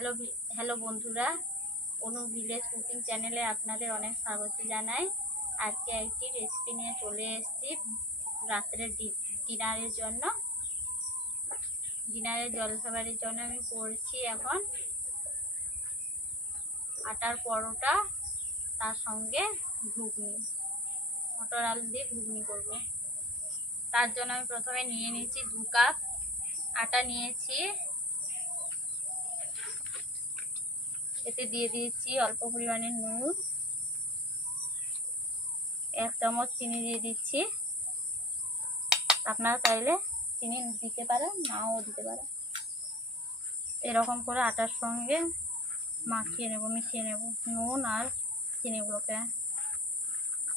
Hello বন্ধুরা, অনু village cooking চ্যানেলে আপনাদের অনেক স্বাগত জানাই। আজকে একটি রেসিপি নিয়ে চলে এসেছি রাত্রের ডিনারের জন্য। ডিনারের জলখাবারের জন্য আমি করছি এখন আটার পরোটা, তার সঙ্গে ঘুগনি, মটর আলু দিয়ে ঘুগনি করব। তার জন্য আমি প্রথমে নিয়ে নিয়েছি 2 কাপ আটা নিয়েছি। এতে দিয়ে দিয়েছি অল্প পরিমাণে নুন, 1 চামচ চিনি দিয়ে দিচ্ছি। আপনারা চাইলে চিনি দিতে পারেন, নাও দিতে পারেন। এরকম করে আটার সঙ্গে মিশিয়ে নেব নুন আর চিনিগুলোকে।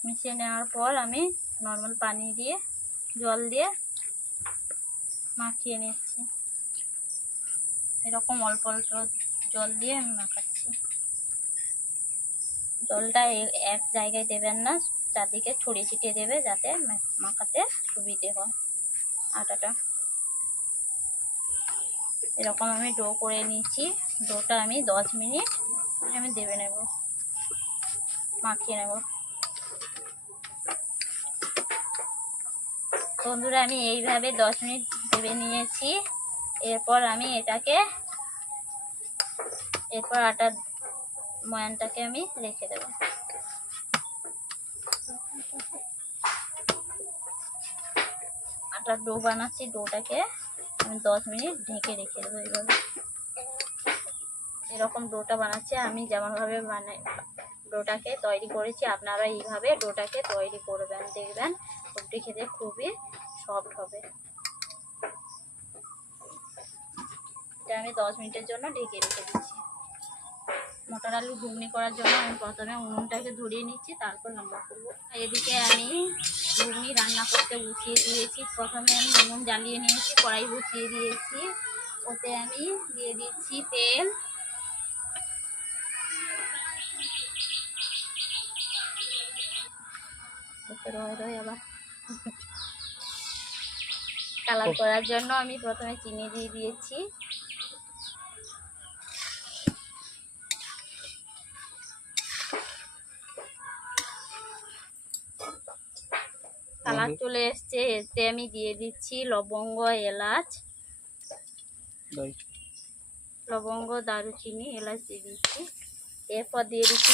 মিশিয়ে নেওয়ার পর আমি নর্মাল পানি দিয়ে, জল দিয়ে মাখিয়ে নিচ্ছি। এরকম অল্প অল্প জল দিয়ে আমি মাখাচ্ছি। জলটা এক জায়গায় দেবেন না, চারদিকে ছড়িয়ে ছিটিয়ে দেবে, যাতে মাখাতে সুবিধে হয় আটাটা। এরকম আমি ডো করে নিয়েছি। ডোটা আমি 10 মিনিট আমি দেবে নেব, মাখিয়ে নেব। বন্ধুরা, আমি এইভাবে 10 মিনিট দেবে নিয়েছি। এরপর আমি এরপর আটার ময়ানটাকে আমি রেখে দেব। আটার ডো বানাচ্ছি, ডোটাকে আমি 10 মিনিট ঢেকে রেখে দেবো। এইভাবে এরকম ডোটা বানাচ্ছি আমি, যেমনভাবে ডোটাকে তৈরি করেছি, আপনারা এইভাবে ডোটাকে তৈরি করবেন, দেখবেন রুটি খেতে খুবই সফট হবে। এটা আমি 10 মিনিটের জন্য ঢেকে রেখে দিচ্ছি। মটর আলু ঘুগনি করার জন্য আমি প্রথমে উনুনটাকে ধরিয়ে নিচ্ছি, তারপর রান্না করবো। এদিকে আমি ঘুগনি রান্না করতে বসিয়ে দিয়েছি। প্রথমে আমি উনুন জ্বালিয়ে নিয়েছি, কড়াই বসিয়ে দিয়েছি। ওতে আমি দিয়ে দিচ্ছি তেল। আবার কালার করার জন্য আমি প্রথমে চিনি দিয়ে দিয়েছি। কালার চলে এসছে। এতে আমি দিয়ে দিচ্ছি লবঙ্গ, এলাচ, দারুচিনি, এলাচ দিয়ে দিচ্ছি। এরপর দিয়ে দিচ্ছি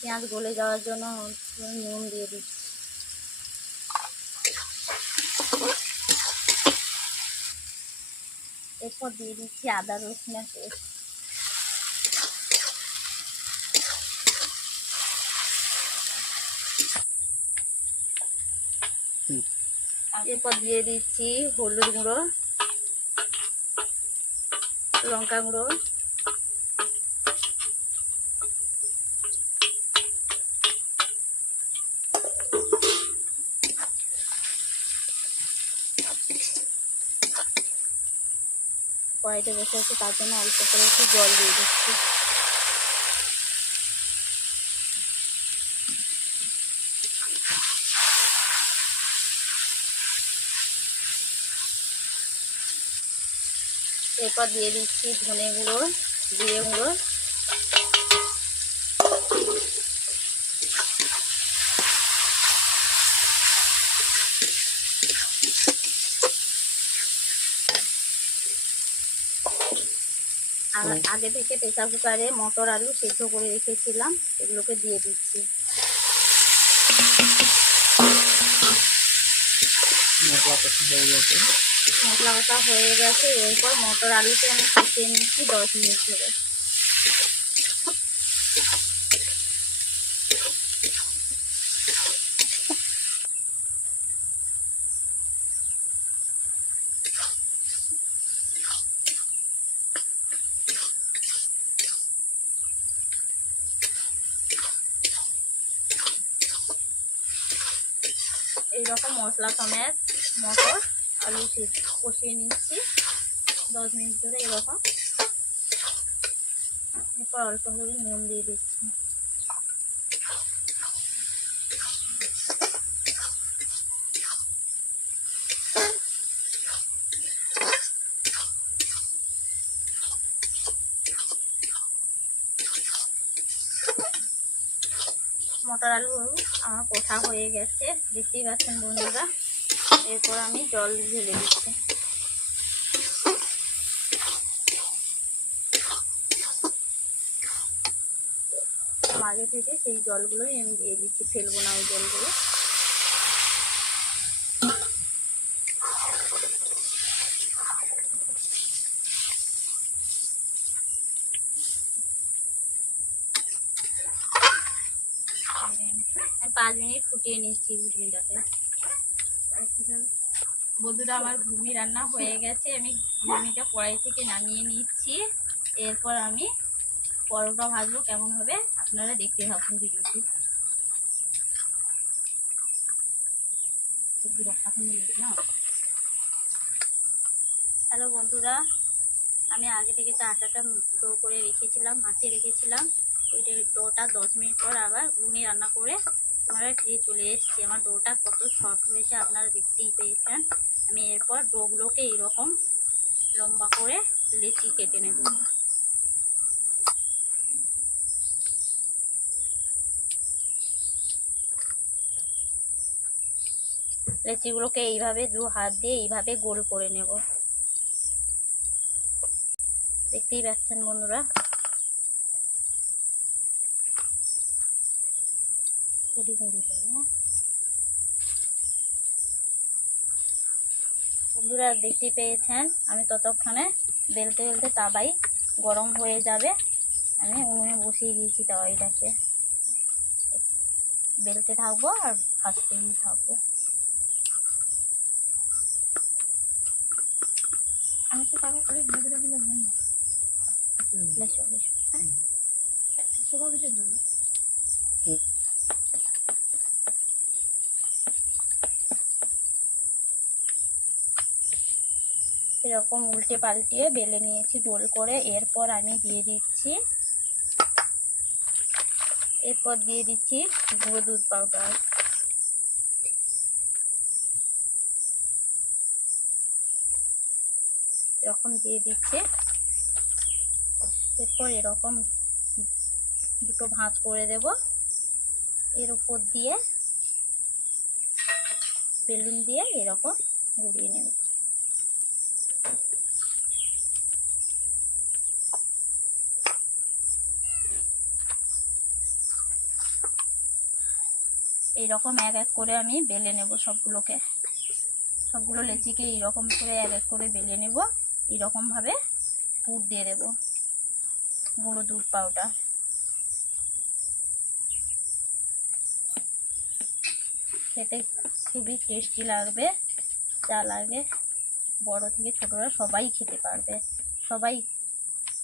পেঁয়াজ গলে যাওয়ার জন্য নুন দিয়ে দিচ্ছি। এরপর দিয়ে দিচ্ছি আদা রসুনের পেস্ট। এরপর দিয়ে দিচ্ছি হলুদ গুঁড়ো, লঙ্কা গুঁড়ো, কড়াইতে বসে আছে, তার জন্য অল্প করে একটু জল দিয়ে দিচ্ছি। এরপর দিয়ে দিচ্ছি ধনে গুঁড়ো, জিরে গুঁড়ো, আর আগে থেকে প্রেসার কুকারে মটর আলু সেদ্ধ করে রেখেছিলাম, এগুলোকে দিয়ে দিচ্ছি। মশলা কষা হয়ে গেছে। এরপর মটর আলুকে আমি কষিয়ে নিচ্ছি 10 মিনিট ধরে। এইরকম মশলা সমেত মটর আলু কষিয়ে নিচ্ছি 10 মিনিট ধরে এরকম। এরপর অল্প করে নুন দিয়ে দিচ্ছি। মটর আলু আমার কষা হয়ে গেছে, দেখতেই পাচ্ছেন বন্ধুরা। এরপর আমি জল ঢেলে দিচ্ছি। আগে থেকে সেই জলগুলোই আমি দিয়ে দিচ্ছি, ফেলবো না ওই জলগুলো। আমি 5 মিনিট ফুটিয়ে নিচ্ছি ঘুগনিটাকে। বন্ধুরা আমার ঘুগনি রান্না হয়ে গেছে, আমি ঘুগনিটা কড়াই থেকে নামিয়ে নিচ্ছি। এরপর আমি পরোটা ভাজবো, কেমন হবে আপনারা দেখতে থাকুন ভিডিওটি। হ্যালো বন্ধুরা, আমি আগে থেকে তো আটাটা ডো করে রেখেছিলাম, মাখিয়ে রেখেছিলাম। ওইটা ডোটা 10 মিনিট পর আবার ঘুগনি রান্না করে আমরা খেয়ে চলে এসেছি। আমার ডোটা কত শর্ট হয়েছে আপনারা দেখতেই পেয়েছেন। আমি এরপর ডোগুলোকে এইরকম লম্বা করে লেচি কেটে নেব। লেচিগুলোকে এইভাবে 2 হাত দিয়ে এইভাবে গোল করে নেব। দেখতেই পাচ্ছেন বন্ধুরা। বন্ধুরা দেখতে পেয়েছেন, আমি ততক্ষণে বেলতে বেলতে তাওয়াই গরম হয়ে যাবে। আমি উনুনে বসিয়ে দিয়েছি তাওয়াইটাকে, বেলতে থাকবো আর ভাজতেই থাকবো। আমি সে পাকা করে ধীরে ধীরে দিলে না লেসো লেসো সেগুলো দিতে দেব। এরকম উল্টে পাল্টিয়ে বেলে নিয়েছি গোল করে। এরপর আমি দিয়ে দিচ্ছি গুঁড়ো দুধ পাউডার। এরকম দিয়ে দিচ্ছি। এরপর এরকম দুটো ভাঁজ করে দেব। এর উপর দিয়ে বেলুন দিয়ে এরকম ঘুরিয়ে নেব। এইরকম এক এক করে আমি বেলে নেব সবগুলো লেচিকে এইরকম করে এক এক করে বেলে নেব। এইরকম ভাবে পুর দিয়ে দেব গুঁড়ো দুধ পাউডার। খেতে খুবই টেস্টি লাগবে, যা লাগে বড় থেকে ছোটরা সবাই খেতে পারবে, সবাই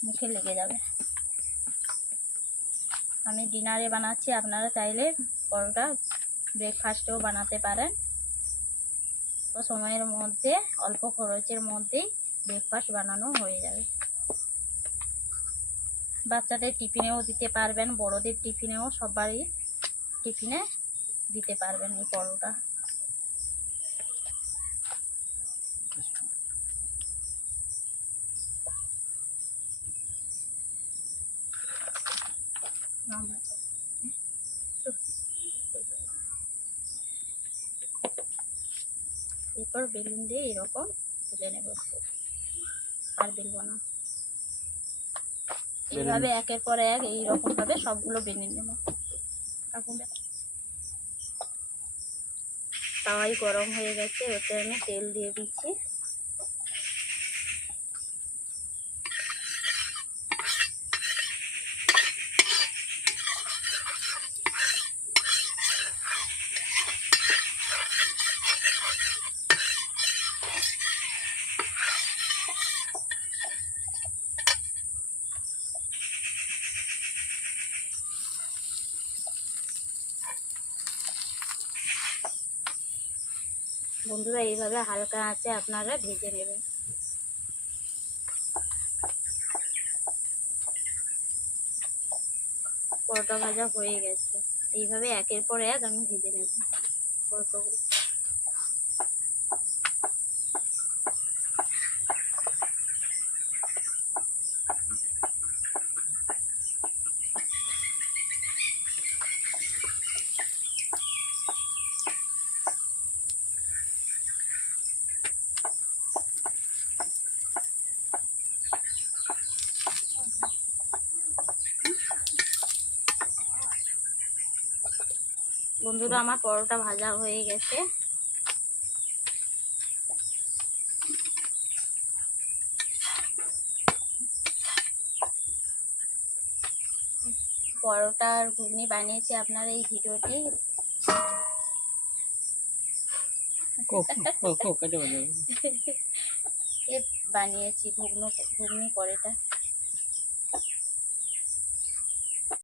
মুখে লেগে যাবে। আমি ডিনারে বানাচ্ছি, আপনারা চাইলে পরোটা ব্রেকফাস্টেও বানাতে পারেন। তো সময়ের মধ্যে অল্প খরচের মধ্যেই ব্রেকফাস্ট বানানো হয়ে যাবে। বাচ্চাদের টিফিনেও দিতে পারবেন, বড়দের টিফিনেও, সবারই টিফিনে দিতে পারবেন এই পরোটা। এরপর বেলুন দিয়ে এরকম তুলে নেব, আর বেলবো না। এইভাবে একের পর এক এইরকম ভাবে সবগুলো বেলে নেব। তাওয়াই গরম হয়ে গেছে, ওতে আমি তেল দিয়ে দিচ্ছি। বন্ধুরা এইভাবে হালকা আঁচে আপনারা ভেজে নেবেন। পরোটা ভাজা হয়ে গেছে, এইভাবে একের পর এক আমি ভেজে নেব পরোটাগুলো। বন্ধুরা আমার পরোটা ভাজা হয়ে গেছে। পরোটা আর ঘুগনি বানিয়েছি আপনারা এই ভিডিওটি বানিয়েছি ঘুগনি পরোটা।